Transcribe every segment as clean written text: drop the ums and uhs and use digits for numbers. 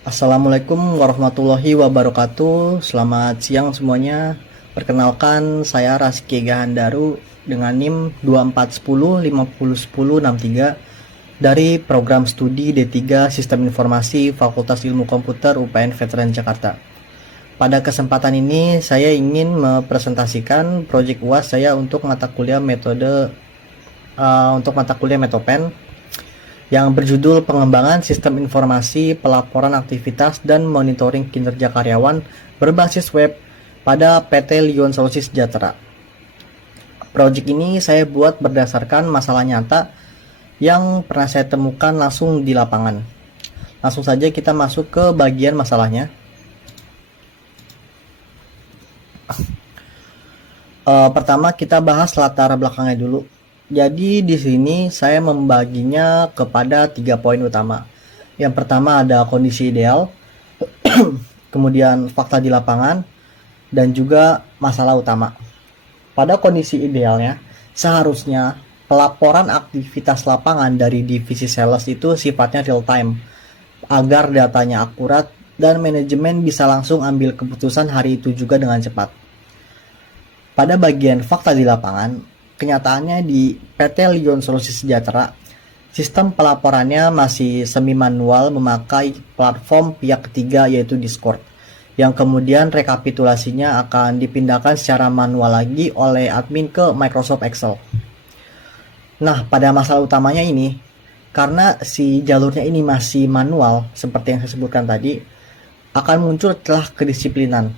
Assalamualaikum warahmatullahi wabarakatuh. Selamat siang semuanya. Perkenalkan, saya Raski Gahandaru dengan NIM 2410501063 dari program studi D3 Sistem Informasi Fakultas Ilmu Komputer UPN Veteran Jakarta. Pada kesempatan ini saya ingin mempresentasikan proyek UAS saya untuk mata kuliah Metopen yang berjudul Pengembangan Sistem Informasi Pelaporan Aktivitas dan Monitoring Kinerja Karyawan berbasis web pada PT Lion Solusi Sejahtera. Proyek ini saya buat berdasarkan masalah nyata yang pernah saya temukan langsung di lapangan. Langsung saja kita masuk ke bagian masalahnya. Pertama kita bahas latar belakangnya dulu. Jadi di sini saya membaginya kepada 3 poin utama. Yang pertama ada kondisi ideal, kemudian fakta di lapangan, dan juga masalah utama. Pada kondisi idealnya, seharusnya pelaporan aktivitas lapangan dari divisi sales itu sifatnya real time, agar datanya akurat dan manajemen bisa langsung ambil keputusan hari itu juga dengan cepat. Pada bagian fakta di lapangan, kenyataannya di PT Lion Solusi Sejahtera, sistem pelaporannya masih semi manual memakai platform pihak ketiga yaitu Discord, yang kemudian rekapitulasinya akan dipindahkan secara manual lagi oleh admin ke Microsoft Excel. Nah, pada masalah utamanya ini, karena si jalurnya ini masih manual, seperti yang saya sebutkan tadi, akan muncul celah kedisiplinan.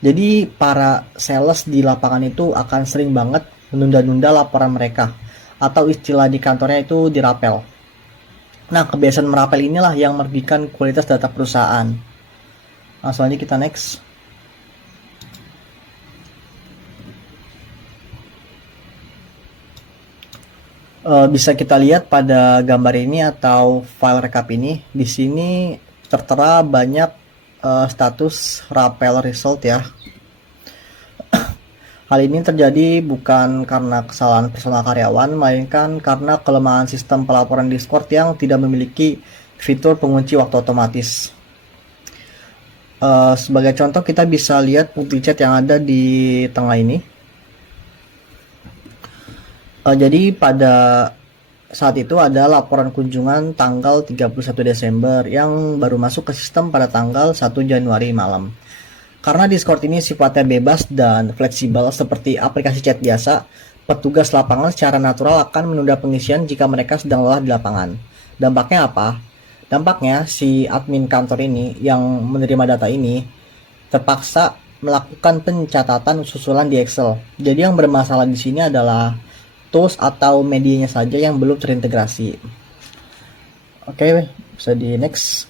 Jadi para sales di lapangan itu akan sering banget menunda-nunda laporan mereka, atau istilah di kantornya itu dirapel. Nah, kebiasaan merapel inilah yang merugikan kualitas data perusahaan. Langsung aja kita next. Bisa kita lihat pada gambar ini atau file rekap ini. Di sini tertera banyak status rapel result ya. Hal ini terjadi bukan karena kesalahan personal karyawan, melainkan karena kelemahan sistem pelaporan Discord yang tidak memiliki fitur pengunci waktu otomatis. Sebagai contoh, kita bisa lihat bukti chat yang ada di tengah ini. Jadi pada saat itu ada laporan kunjungan tanggal 31 Desember yang baru masuk ke sistem pada tanggal 1 Januari malam. Karena Discord ini sifatnya bebas dan fleksibel seperti aplikasi chat biasa, petugas lapangan secara natural akan menunda pengisian jika mereka sedang lelah di lapangan. Dampaknya apa? Dampaknya si admin kantor ini yang menerima data ini terpaksa melakukan pencatatan susulan di Excel. Jadi yang bermasalah di sini adalah tools atau medianya saja yang belum terintegrasi. Oke, bisa di next.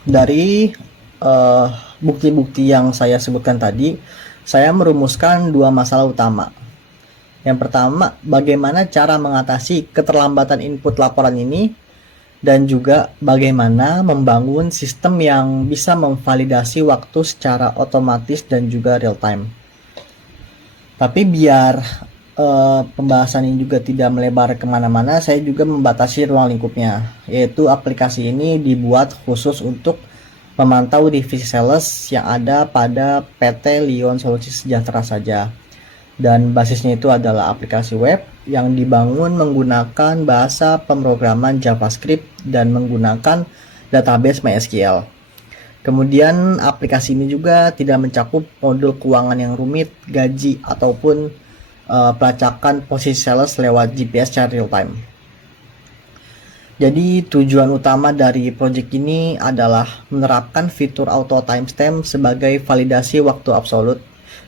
Dari bukti-bukti yang saya sebutkan tadi, saya merumuskan 2 masalah utama. Yang pertama, bagaimana cara mengatasi keterlambatan input laporan ini, dan juga bagaimana membangun sistem yang bisa memvalidasi waktu secara otomatis dan juga real time. Tapi biar pembahasan ini juga tidak melebar kemana-mana, saya juga membatasi ruang lingkupnya, yaitu aplikasi ini dibuat khusus untuk memantau divisi sales yang ada pada PT Lion Solusi Sejahtera saja. Dan basisnya itu adalah aplikasi web yang dibangun menggunakan bahasa pemrograman JavaScript dan menggunakan database MySQL. Kemudian aplikasi ini juga tidak mencakup modul keuangan yang rumit, gaji, ataupun pelacakan posisi sales lewat GPS secara real time. Jadi tujuan utama dari project ini adalah menerapkan fitur auto timestamp sebagai validasi waktu absolut.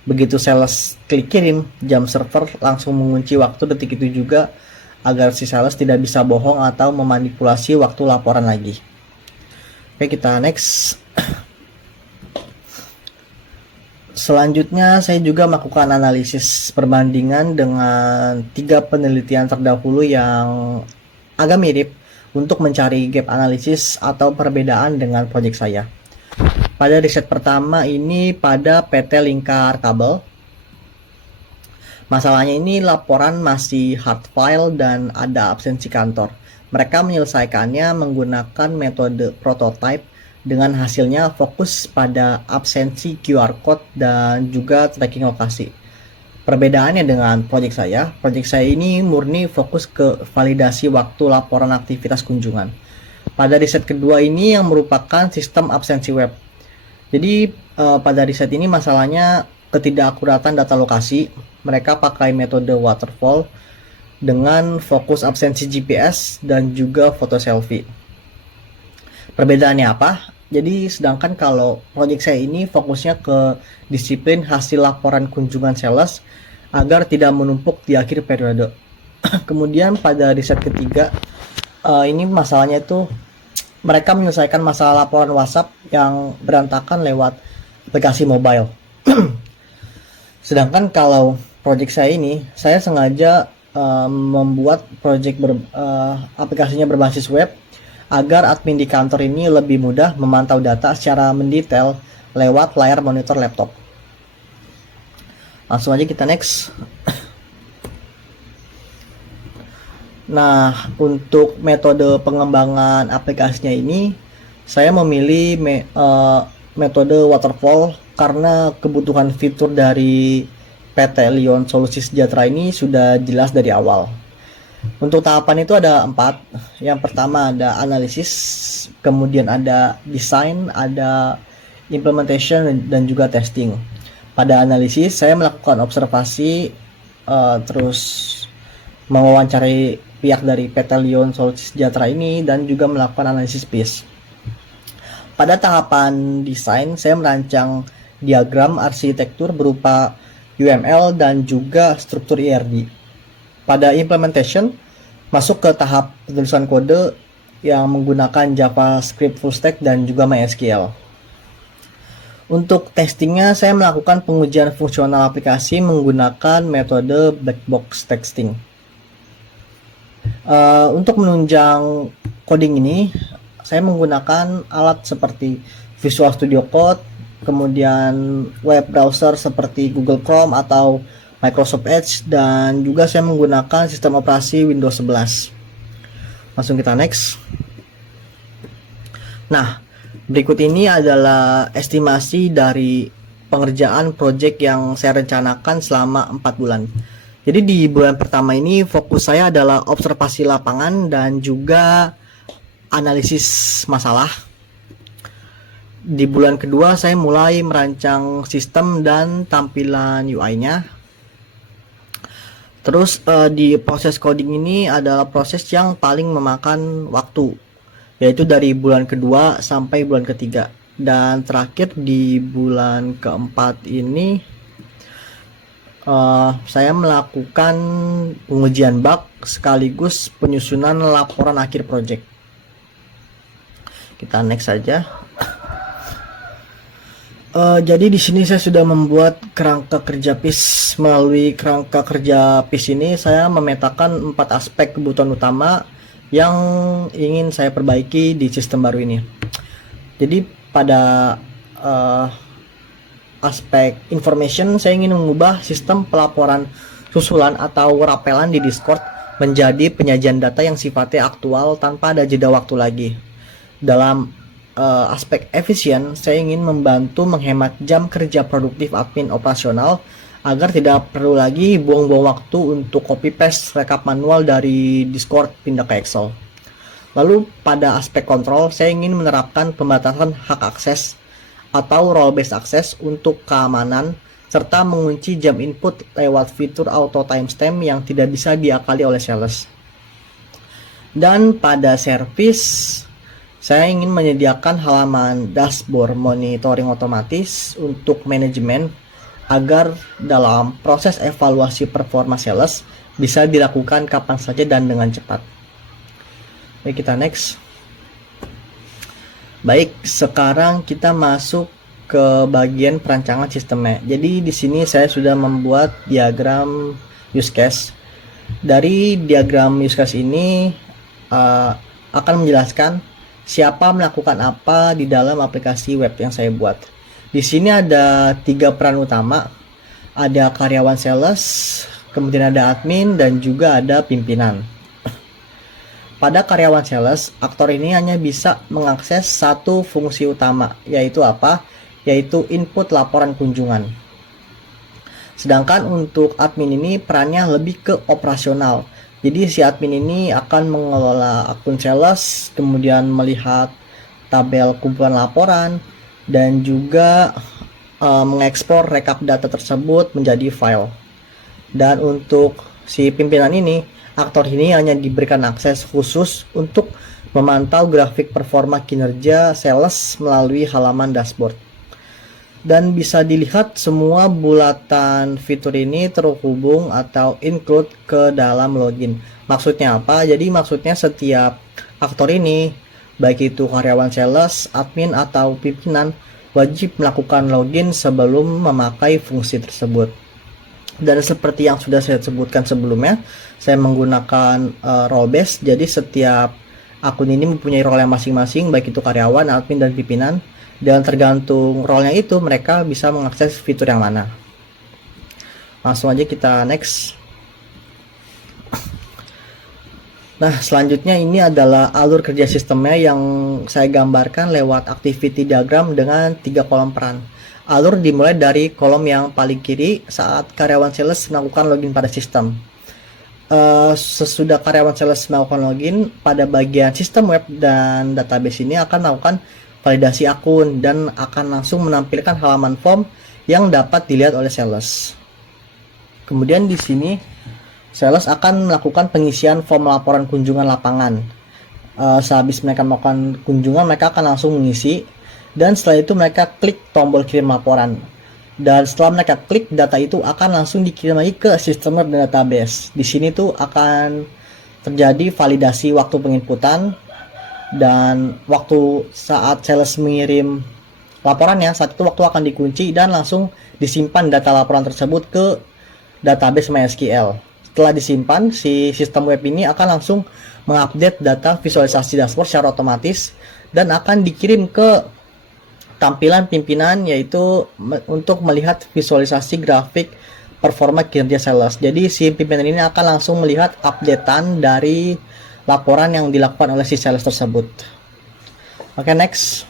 Begitu sales klik kirim, jam server langsung mengunci waktu detik itu juga, agar si sales tidak bisa bohong atau memanipulasi waktu laporan lagi. Oke, kita next. Selanjutnya saya juga melakukan analisis perbandingan dengan 3 penelitian terdahulu yang agak mirip untuk mencari gap analisis atau perbedaan dengan proyek saya. Pada riset pertama ini pada PT Lingkar Kabel, Masalahnya ini laporan masih hard file dan ada absensi kantor. Mereka menyelesaikannya menggunakan metode prototype dengan hasilnya fokus pada absensi QR code dan juga tracking lokasi. Perbedaannya dengan project saya ini murni fokus ke validasi waktu laporan aktivitas kunjungan. Pada riset kedua ini yang merupakan sistem absensi web. Jadi pada riset ini masalahnya ketidakakuratan data lokasi. Mereka pakai metode waterfall dengan fokus absensi GPS dan juga foto selfie. Perbedaannya apa? Jadi sedangkan kalau project saya ini fokusnya ke disiplin hasil laporan kunjungan sales agar tidak menumpuk di akhir periode. Kemudian pada riset ketiga, ini masalahnya itu mereka menyelesaikan masalah laporan WhatsApp yang berantakan lewat aplikasi mobile. Sedangkan kalau project saya ini, saya sengaja membuat project aplikasinya berbasis web agar admin di kantor ini lebih mudah memantau data secara mendetail lewat layar monitor laptop. Langsung aja kita next. Nah, untuk metode pengembangan aplikasinya ini, saya memilih metode waterfall karena kebutuhan fitur dari PT Lyon Solusi Sejahtera ini sudah jelas dari awal. Untuk tahapan itu ada 4. Yang pertama ada analisis, kemudian ada desain, ada implementation, dan juga testing. Pada analisis, saya melakukan observasi, terus mewawancari pihak dari PT Lyon Solusi Sejahtera ini, dan juga melakukan analisis PIS. Pada tahapan desain, saya merancang diagram arsitektur berupa UML dan juga struktur IRD. Pada implementation, masuk ke tahap penulisan kode yang menggunakan JavaScript full stack dan juga MySQL. Untuk testingnya, saya melakukan pengujian fungsional aplikasi menggunakan metode black box testing. Untuk menunjang coding ini, saya menggunakan alat seperti Visual Studio Code, kemudian web browser seperti Google Chrome atau Microsoft Edge, dan juga saya menggunakan sistem operasi Windows 11. Langsung kita next. Nah, berikut ini adalah estimasi dari pengerjaan project yang saya rencanakan selama 4 bulan. Jadi di bulan pertama ini fokus saya adalah observasi lapangan dan juga analisis masalah. Di bulan kedua saya mulai merancang sistem dan tampilan UI-nya. Terus di proses coding ini adalah proses yang paling memakan waktu, yaitu dari bulan kedua sampai bulan ketiga. Dan terakhir di bulan keempat ini saya melakukan pengujian bug sekaligus penyusunan laporan akhir project. Kita next saja. Jadi di sini saya sudah membuat kerangka kerja PIS. Melalui kerangka kerja PIS ini saya memetakan 4 aspek kebutuhan utama yang ingin saya perbaiki di sistem baru ini. Jadi pada aspek information, saya ingin mengubah sistem pelaporan susulan atau rapelan di Discord menjadi penyajian data yang sifatnya aktual tanpa ada jeda waktu lagi. Dalam aspek efisien, saya ingin membantu menghemat jam kerja produktif admin operasional agar tidak perlu lagi buang-buang waktu untuk copy paste rekap manual dari Discord pindah ke Excel. Lalu pada aspek kontrol, saya ingin menerapkan pembatasan hak akses atau role based access untuk keamanan serta mengunci jam input lewat fitur auto timestamp yang tidak bisa diakali oleh sales. Dan pada service, saya ingin menyediakan halaman dashboard monitoring otomatis untuk manajemen agar dalam proses evaluasi performa sales bisa dilakukan kapan saja dan dengan cepat. Baik, kita next. Baik, sekarang kita masuk ke bagian perancangan sistemnya. Jadi di sini saya sudah membuat diagram use case. Dari diagram use case ini akan menjelaskan siapa melakukan apa di dalam aplikasi web yang saya buat. Di sini ada 3 peran utama. Ada karyawan sales, kemudian ada admin, dan juga ada pimpinan. Pada karyawan sales, aktor ini hanya bisa mengakses satu fungsi utama, yaitu apa? Yaitu input laporan kunjungan. Sedangkan untuk admin ini perannya lebih ke operasional. Jadi si admin ini akan mengelola akun sales, kemudian melihat tabel kumpulan laporan, dan juga mengekspor rekap data tersebut menjadi file. Dan untuk si pimpinan ini, aktor ini hanya diberikan akses khusus untuk memantau grafik performa kinerja sales melalui halaman dashboard. Dan bisa dilihat semua bulatan fitur ini terhubung atau include ke dalam login. Maksudnya apa? Jadi maksudnya setiap aktor ini, baik itu karyawan sales, admin, atau pimpinan, wajib melakukan login sebelum memakai fungsi tersebut. Dan seperti yang sudah saya sebutkan sebelumnya, saya menggunakan role based. Jadi setiap akun ini mempunyai role yang masing-masing, baik itu karyawan, admin, dan pimpinan. Dan tergantung role-nya itu, mereka bisa mengakses fitur yang mana. Langsung aja kita next. Nah, selanjutnya ini adalah alur kerja sistemnya yang saya gambarkan lewat activity diagram dengan 3 kolom peran. Alur dimulai dari kolom yang paling kiri saat karyawan sales melakukan login pada sistem. Sesudah karyawan sales melakukan login, pada bagian sistem web dan database ini akan melakukan validasi akun dan akan langsung menampilkan halaman form yang dapat dilihat oleh sales. Kemudian di sini sales akan melakukan pengisian form laporan kunjungan lapangan. Sehabis mereka melakukan kunjungan, mereka akan langsung mengisi, dan setelah itu mereka klik tombol kirim laporan. Dan setelah mereka klik, data itu akan langsung dikirim lagi ke sistem web dan database. Di sini tuh akan terjadi validasi waktu penginputan, dan waktu saat sales mengirim laporannya, saat itu waktu akan dikunci dan langsung disimpan data laporan tersebut ke database MySQL. Setelah disimpan, si sistem web ini akan langsung mengupdate data visualisasi dashboard secara otomatis dan akan dikirim ke tampilan pimpinan, yaitu untuk melihat visualisasi grafik performa kinerja sales. Jadi si pimpinan ini akan langsung melihat updatean dari laporan yang dilakukan oleh si sales tersebut. Oke, next.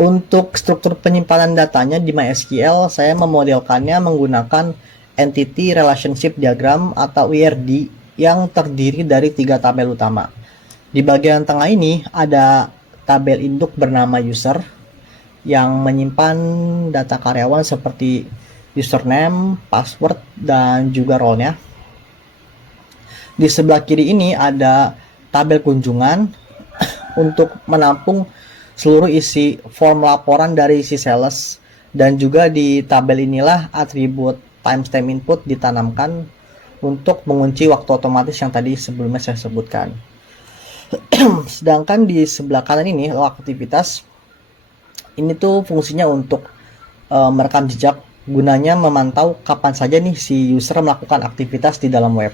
Untuk struktur penyimpanan datanya di MySQL, saya memodelkannya menggunakan Entity Relationship Diagram atau ERD yang terdiri dari 3 tabel utama. Di bagian tengah ini ada tabel induk bernama user yang menyimpan data karyawan seperti username, password, dan juga role-nya. Di sebelah kiri ini ada tabel kunjungan untuk menampung seluruh isi form laporan dari si sales, dan juga di tabel inilah atribut timestamp input ditanamkan untuk mengunci waktu otomatis yang tadi sebelumnya saya sebutkan. Sedangkan di sebelah kanan ini log aktivitas ini tuh fungsinya untuk merekam jejak, gunanya memantau kapan saja nih si user melakukan aktivitas di dalam web.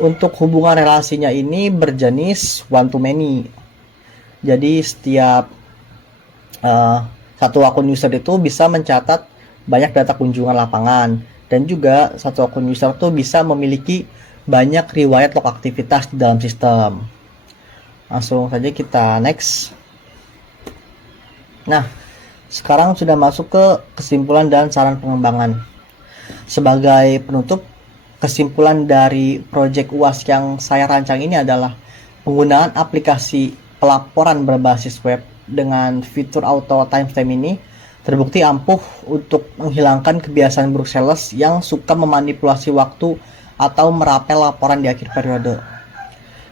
Untuk hubungan relasinya ini berjenis one to many. Jadi setiap satu akun user itu bisa mencatat banyak data kunjungan lapangan, dan juga satu akun user itu bisa memiliki banyak riwayat log aktivitas di dalam sistem. Langsung saja kita next. Nah, sekarang sudah masuk ke kesimpulan dan saran pengembangan. Sebagai penutup, kesimpulan dari project UAS yang saya rancang ini adalah penggunaan aplikasi pelaporan berbasis web dengan fitur auto timestamp ini terbukti ampuh untuk menghilangkan kebiasaan buruk sales yang suka memanipulasi waktu atau merapel laporan di akhir periode.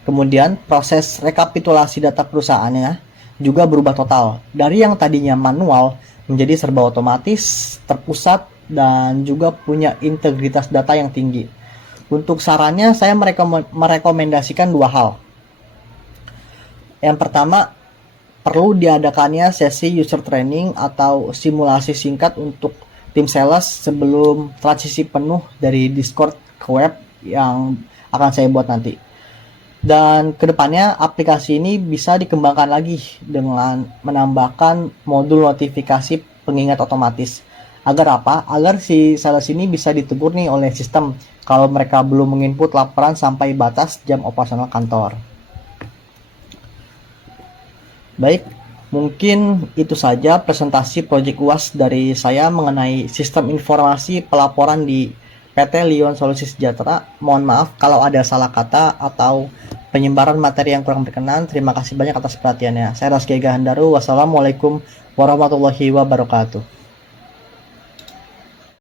Kemudian proses rekapitulasi data perusahaannya juga berubah total, dari yang tadinya manual menjadi serba otomatis, terpusat, dan juga punya integritas data yang tinggi. Untuk sarannya, saya merekomendasikan 2 hal. Yang pertama, perlu diadakannya sesi user training atau simulasi singkat untuk tim sales sebelum transisi penuh dari Discord ke web yang akan saya buat nanti. Dan kedepannya aplikasi ini bisa dikembangkan lagi dengan menambahkan modul notifikasi pengingat otomatis Agar apa? Agar si sales ini bisa ditegur nih oleh sistem kalau mereka belum menginput laporan sampai batas jam operasional kantor. Baik, mungkin itu saja presentasi proyek UAS dari saya mengenai sistem informasi pelaporan di PT Lion Solusi Sejahtera. Mohon maaf kalau ada salah kata atau penyebaran materi yang kurang berkenan. Terima kasih banyak atas perhatiannya. Saya Raski Gahandaru. Wassalamualaikum warahmatullahi wabarakatuh.